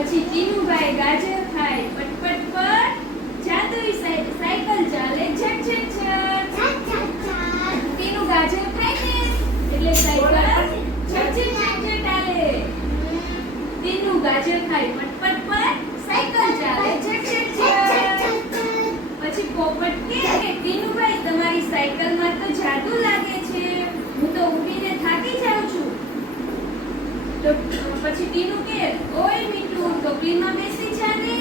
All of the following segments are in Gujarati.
પછી ટીનુભાઈ ગાજર ખાય પટપટ પર જાદુઈ સાયકલ ચાલે ઝટ ઝટ ઝટ. ટીનુ ગાજર ખાય ને એટલે સાયકલ ઝટ ઝટ ઝટ ચાલે. ટીનુ ગાજર ખાય પટપટ પર સાયકલ ચાલે ઝટ ઝટ ઝટ. પછી પોપટ કે ટીનુભાઈ તમારી સાયકલમાં તો જાદુ લાગે છે, હું તો ઊભીને થાકી જાઉં છું. તો પછી ટીનુ કે ઓય મીઠુ ટોપલીમાં બેસી જા ને.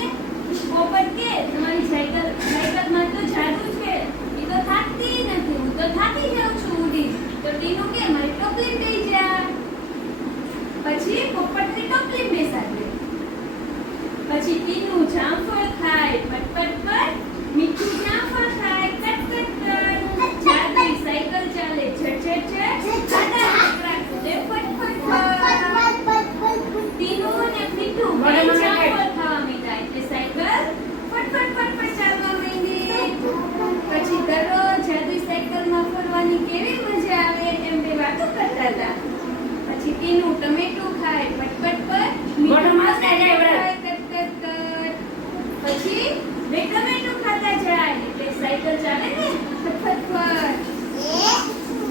પોપટ કે તમારી સાયકલમાં તો જાદુ છે, એ તો થાકતી નથી, હું તો થાકી જાઉં છું ઊભી. તો ટીનુ કે મારી ટોપલી બેસી જા. પછી પોપટની ટોપલી બેસાડે. પછી ટીનુ જામફળ ખાય પટપટ પર મીઠું જામફળ ખાય કટ કટ કટ. જાદુઈ સાયકલ ચાલે ઝટ ઝટ ઝટ. આડા ટેકરા કૂદે ફટ ફટ ફટ. ટીનુ ને મીઠું બે જામફળ ખાવા માંડ્યા એટલે સાયકલ ફટ ફટ ફટ ફટ ચાલવા માંડી. પછી દરરોજ જાદુઈ સાયકલમાં ફરવાની કેવી મજા આવે એમ બે વાતો કરતા હતા. પછી ટીનુ ટમેટું ખાય પટપટ પર મીઠું ખાય કટ કટ કટ. પછી બે ટમેટું ખાતા જાય એટલે સાયકલ ચાલે ને ફટ ફટ ફટ.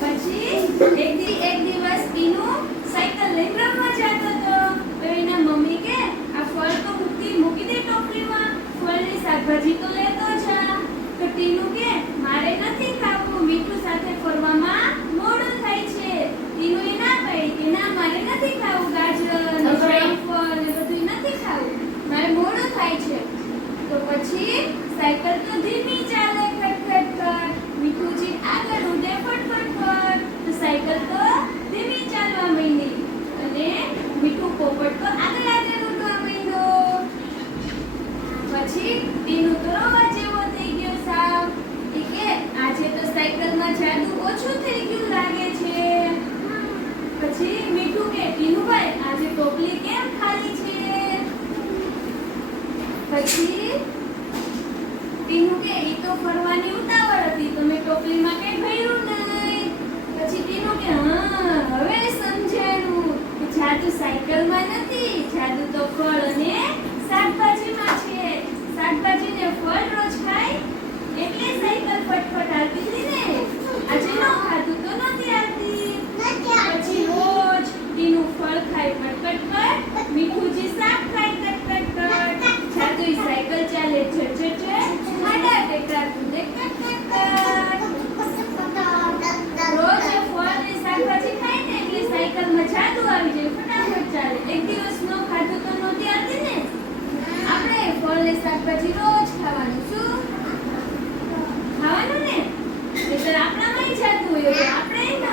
પછી એક દિવસ ટીનુ સાયકલ લઈને રમવા જતો હતો. તો એના મમ્મી કે આ ફળ તો મૂકી દે ટોપલીમાં, ફળની શાકભાજી તો લેતો જા. તો ટીનુ કે મારે નથી ખાવું, મીઠું સાથે ફરવામાં મોડું થાય છે. ટીનુ એ ના પાડી કે ના મારે નથી ખાવું, ગાજર ને જામફળ ને બધું નથી ખાવું, મારે મોડું થાય છે. તો પછી સાયકલ તો ધીમી ચાલે ખટ ખટ ખટ. મીઠુજી આગળ ઉડે ફટ ફટ ફટ. તો સાયકલ તો ધીમી ચાલવા માંડી અને મીઠું પોપટ તો આગળ આગળ ઉડવા માંડ્યો. પછી ટીનુ તો રોવા જેવો થઈ ગયો સાવ. એ કે આજે તો સાયકલમાં જાદુ ઓછું થઈ ગયું લાગે છે. પછી મીઠું કે ટીનુભાઈ આજે ટોપલી કેમ ખાલી છે. પછી ટીનુ કે ઈ તો ફરવાની ઉતાવળ હતી, તમે ટોપલીમાં કઈ ભર્યું નહીં. પછી ટીનુ કે હા હવે સમજાયું કે જાદુ સાયકલમાં નથી, જાદુ તો ફળ અને શાકભાજીમાં છે. શાકભાજી ને ફળ રોજ ખાય એટલે સાયકલ ફટફટ હાલતી હતી ને. આજે ન ખાધું તો નથી હાલતી. પછી રોજ ટીનુ ફળ ખાય ફટફટ ફટ, મીઠુજી શાક ખાય કટ કટ કટ. જાદુઈ સાયકલ ચાલે ઝટ ઝટ ઝટ. આડા ટેકરા કૂદે કટ કટ કટ. રોજ ફળ ને શાકભાજી ખાય ને એટલે સાયકલમાં જાદુ આવી જાય, ફટાફટ ચાલે. એક દિવસ નો ખાધું તો નહોતી આવતી ને. આપણે ફળ ને શાકભાજી રોજ ખાવાનું. શું ખાવાનું ને? એટલે આપણામાં જાદુ હોય આપણે ન